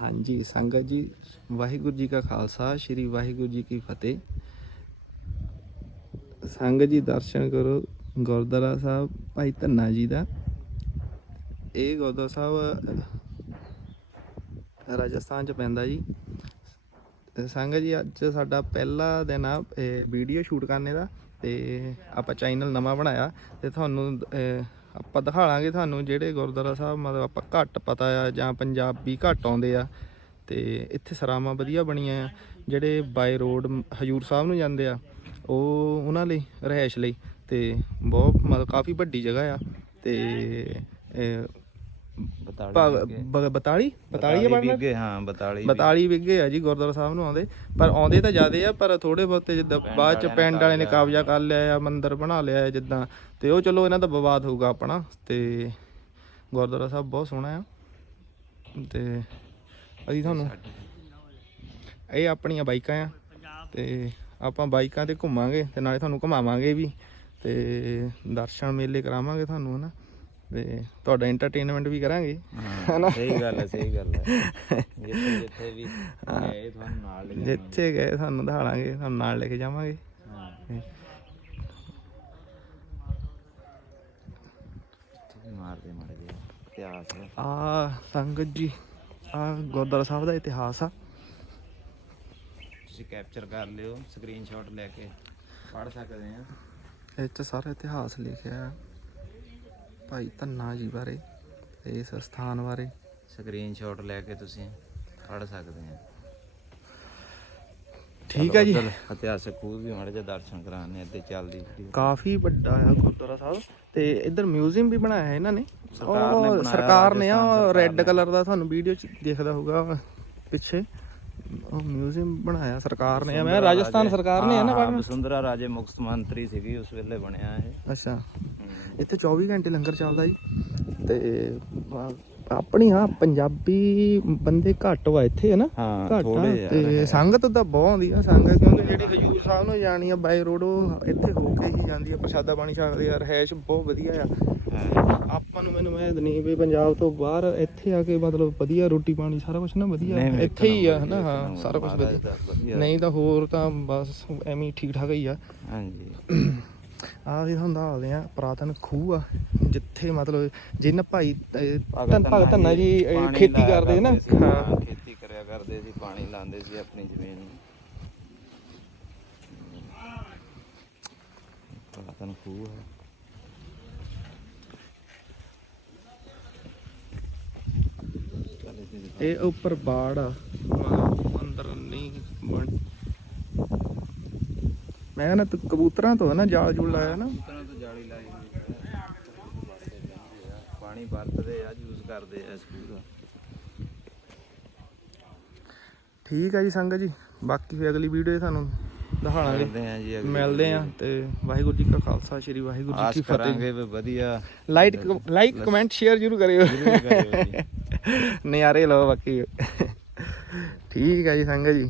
ਹਾਂਜੀ, ਸੰਗਤ ਜੀ, ਵਾਹਿਗੁਰੂ ਜੀ ਕਾ ਖਾਲਸਾ, ਸ੍ਰੀ ਵਾਹਿਗੁਰੂ ਜੀ ਕੀ ਫਤਿਹ। ਸੰਗਤ ਜੀ, ਦਰਸ਼ਨ ਕਰੋ ਗੁਰਦੁਆਰਾ ਸਾਹਿਬ, ਭਾਈ ਧੰਨਾ ਜੀ ਦਾ। ਇਹ ਗੁਰਦੁਆਰਾ ਸਾਹਿਬ ਰਾਜਸਥਾਨ ਚ ਪੈਂਦਾ ਜੀ। ਸੰਗਤ ਜੀ, ਅੱਜ ਸਾਡਾ ਪਹਿਲਾ ਦਿਨ ਆ ਵੀਡੀਓ ਸ਼ੂਟ ਕਰਨੇ ਦਾ ਤੇ ਆਪਾਂ ਚੈਨਲ ਨਵਾਂ ਬਣਾਇਆ ਤੇ ਤੁਹਾਨੂੰ ਆਪਾਂ ਦਿਖਾ ਲਾਂਗੇ ਤੁਹਾਨੂੰ ਜਿਹੜੇ ਗੁਰਦੁਆਰਾ ਸਾਹਿਬ, ਮਤਲਬ ਆਪਾਂ ਘੱਟ ਪਤਾ ਆ ਜਾਂ ਪੰਜਾਬੀ ਘੱਟ ਆਉਂਦੇ ਆ। ਤੇ ਇੱਥੇ ਸਰਾਵਾਂ ਵਧੀਆ ਬਣੀਆਂ ਆ। ਜਿਹੜੇ ਬਾਈ ਰੋਡ ਹਜੂਰ ਸਾਹਿਬ ਨੂੰ ਜਾਂਦੇ ਆ, ਉਹ ਉਹਨਾਂ ਲਈ ਰਹਿائش ਲਈ। ਤੇ ਬਹੁਤ, ਮਤਲਬ ਕਾਫੀ ਵੱਡੀ ਜਗ੍ਹਾ ਆ। ਤੇ ਇਹ, ਭਗ- ਬ- 42 42 ਆ ਪੜਨਾ ਵਿਗੇ ਹਾਂ 42 42 ਵਿਗੇ ਆ ਜੀ ਗੁਰਦੁਆਰਾ ਸਾਹਿਬ ਨੂੰ ਆਉਂਦੇ। ਪਰ ਆਉਂਦੇ ਤਾਂ ਜ਼ਿਆਦੇ ਆ ਪਰ ਥੋੜੇ ਬਹੁਤੇ ਜਿੱਦਾਂ ਬਾਅਦ ਚ ਪਿੰਡ ਵਾਲੇ ਨੇ ਕਬਜ਼ਾ ਕਰ ਲਿਆ ਆ ਮੰਦਿਰ ਬਣਾ ਲਿਆ ਆ ਜਿੱਦਾਂ। ਤੇ ਉਹ ਚਲੋ ਇਹਨਾਂ ਦਾ ਵਿਵਾਦ ਹੋਊਗਾ ਆਪਣਾ। ਤੇ ਗੁਰਦੁਆਰਾ ਸਾਹਿਬ ਬਹੁਤ ਸੋਹਣਾ ਆ। ਤੇ ਅਸੀਂ ਤੁਹਾਨੂੰ ਇਹ ਆਪਣੀਆਂ ਬਾਈਕਾਂ ਆ। ਤੇ ਆਪਾਂ ਬਾਈਕਾਂ ਤੇ ਘੁੰਮਾਂਗੇ ਤੇ ਨਾਲੇ ਤੁਹਾਨੂੰ ਘੁਮਾਵਾਂਗੇ ਵੀ। ਤੇ ਦਰਸ਼ਨ ਮੇਲੇ ਕਰਾਵਾਂਗੇ ਤੁਹਾਨੂੰ ਹਨਾ? ਤੇ ਤੁਹਾਡਾ ਐਂਟਰਟੇਨਮੈਂਟ ਵੀ ਕਰਾਂਗੇ। ਹਾਂ ਸਹੀ ਗੱਲ ਹੈ ਸਹੀ ਗੱਲ ਹੈ। ਜਿੱਥੇ ਜਿੱਥੇ ਵੀ ਗਏ ਤੁਹਾਨੂੰ ਨਾਲ ਲੈ ਜਾਵਾਂਗੇ। ਜਿੱਥੇ ਗਏ ਤੁਹਾਨੂੰ ਦਿਖਾਵਾਂਗੇ ਤੁਹਾਨੂੰ ਨਾਲ ਲੈ ਕੇ ਜਾਵਾਂਗੇ। ਹਾਂ। ਮਾਰਦੇ ਮਾਰ ਇਤਿਹਾਸ ਹੈ। ਆ ਸੰਗਤ ਜੀ ਆ ਗੁਰਦੁਆਰਾ ਸਾਹਿਬ ਦਾ ਇਤਿਹਾਸ ਆ। ਤੁਸੀਂ ਕੈਪਚਰ ਕਰ ਲਿਓ ਸਕਰੀਨਸ਼ਾਟ ਲੈ ਕੇ ਪੜ ਸਕਦੇ ਆ। ਇਹ ਸਾਰਾ ਇਤਿਹਾਸ ਲਿਖਿਆ ਆ। ਭਾਈ ਧੰਨਾ ਜੀ ਬਾਰੇ ਤੇ ਇਸ ਸਥਾਨ ਬਾਰੇ ਸਕਰੀਨਸ਼ਾਟ ਲੈ ਕੇ ਤੁਸੀਂ ਪੜ ਸਕਦੇ ਆ। ਠੀਕ ਹੈ ਜੀ। ਇਤਿਹਾਸਕ ਖੂਹ ਵੀ ਮਾੜੇ ਜਿਹਾ ਦਰਸ਼ਨ ਕਰਾਣੇ ਅੱਧੇ ਚੱਲਦੀ। ਕਾਫੀ ਵੱਡਾ ਆ ਗੁਰਦੁਆਰਾ ਸਾਹਿਬ ਤੇ ਇੱਧਰ ਮਿਊਜ਼ੀਅਮ ਵੀ ਬਣਾਇਆ ਹੈ ਇਹਨਾਂ ਨੇ। ਸਰਕਾਰ ਨੇ ਉਹ ਬਣਾਇਆ, ਸਰਕਾਰ ਨੇ ਆ ਰੈੱਡ ਨੇ। ਕਲਰ ਦਾ ਤੁਹਾਨੂੰ ਵੀਡੀਓ ਚ ਦੇਖਦਾ ਹੋਊਗਾ ਪਿੱਛੇ। ਉਹ ਮਿਊਜ਼ੀਅਮ ਬਣਾਇਆ ਸਰਕਾਰ ਨੇ ਆ ਮੈਂ ਰਾਜਸਥਾਨ ਸਰਕਾਰ ਨੇ ਨਾ ਹਾਂ, ਹਾਂ, ਬਣਨਾ ਵਸੁੰਧਰਾ ਰਾਜੇ ਮੁਕਤ ਮੰਤਰੀ ਸੀਗੀ ਉਸ ਵੇਲੇ ਬਣਿਆ ਇਹ। ਅੱਛਾ। ਇੱਥੇ 24 ਘੰਟੇ ਲੰਗਰ ਚੱਲਦਾ ਜੀ। ਤੇ ਆਪਣੀ ਹਾਂ ਪੰਜਾਬੀ ਬੰਦੇ ਘੱਟ ਵਾ ਇੱਥੇ ਹੈ ਨਾ? ਹਾਂ ਥੋੜੇ ਤੇ ਸੰਗਤ ਤਾਂ ਬਹੁਤ ਆਉਂਦੀ ਆ ਸੰਗਤ ਕਿਉਂਕਿ ਜਿਹੜੀ ਹਜੂਰ ਸਾਹਿਬ ਨੂੰ ਜਾਣੀ ਆ ਬਾਈ ਰੋਡ ਇੱਥੇ ਹੋ ਕੇ ਹੀ ਜਾਂਦੀ ਆ ਪ੍ਰਸ਼ਾਦਾ ਪਾਣੀ ਛਕਦੇ ਆ ਰਹਿਸ਼ ਬਹੁਤ ਵਧੀਆ ਆ। ਆਪਾਂ ਨੂੰ ਮੈਨੂੰ ਮੈਂ ਨਹੀਂ ਵੀ ਪੰਜਾਬ ਤੋਂ ਬਾਹਰ ਇੱਥੇ ਆ ਕੇ ਮਤਲਬ ਵਧੀਆ ਰੋਟੀ ਪਾਣੀ ਸਾਰਾ ਕੁਝ ਨਾ ਵਧੀਆ। ਇੱਥੇ ਹੀ ਆ ਹਨਾ ਹਾਂ ਸਾਰਾ ਕੁਝ ਵਧੀਆ। ਨਹੀਂ ਤਾਂ ਹੋਰ ਤਾਂ ਬਸ ਐਵੇਂ ਠੀਕ ਠਾਕ ਹੀ ਆ। ਹਾਂਜੀ। ਆ ਵੀ ਤੁਹਾਨੂੰ ਦੱਸਦੇ ਆ ਪ੍ਰਾਤਨ ਖੂਹ ਆ ਜਿੱਥੇ ਮਤਲਬ ਜਿੰਨ ਭਾਈ ਅਹ, ਭਗਤ ਧੰਨਾ ਜੀ ਖੇਤੀ ਕਰਦੇ ਨਾ। ਸੀ, ਹਾਂ ਹਾਂ, ਖੇਤੀ ਕਰਿਆ ਕਰਦੇ ਸੀ ਪਾਣੀ ਲਾਉਂਦੇ ਸੀ ਆਪਣੀ ਜ਼ਮੀਨ ਨੂੰ। ਪੁਰਾਤਨ ਖੂਹ ਦਿਖਾ। ਇਹ ਉੱਪਰ ਬਾੜ ਆ। ਅੰਦਰ ਨਹੀਂ ਬਣ ਮੈਂ ਕਹਿੰਦਾ ਤੂੰ ਕਬੂਤਰਾਂ ਤੋਂ ਨਾ ਜਾਲ ਜੂਲ ਲਾਇਆ ਨਾ। ਕਬੂਤਰਾਂ ਤੋਂ ਜਾਲੀ ਲਾਈ ਹੋਈ ਹੈ ਆ, ਪਾਣੀ ਵਰਤਦੇ ਆ ਯੂਜ਼ ਕਰਦੇ ਆ ਠੀਕ ਆ ਜੀ ਸੰਗਤ ਜੀ ਬਾਕੀ ਫਿਰ ਅਗਲੀ ਵੀਡੀਓ ਤੁਹਾਨੂੰ ਦਿਖਾਵਾਂਗੇ ਮਿਲਦੇ ਆ ਜੀ ਅਗਲੀ ਮਿਲਦੇ ਆ ਤੇ ਵਾਹਿਗੁਰੂ ਜੀ ਕਾ ਖਾਲਸਾ ਸ੍ਰੀ ਵਾਹਿਗੁਰੂ ਜੀ ਕੀ ਫਤਿਹ। ਕਰਾਂਗੇ ਵੀ ਵਧੀਆ। ਲਾਈਕ ਲਾਈਕ ਕਮੈਂਟ ਸ਼ੇਅਰ ਜ਼ਰੂਰ ਕਰਿਓ। ਜ਼ਰੂਰ ਕਰਿਓ ਜੀ। ਨਜ਼ਾਰੇ ਲਓ ਬਾਕੀ। ਠੀਕ ਹੈ ਜੀ ਸੰਗਤ ਜੀ।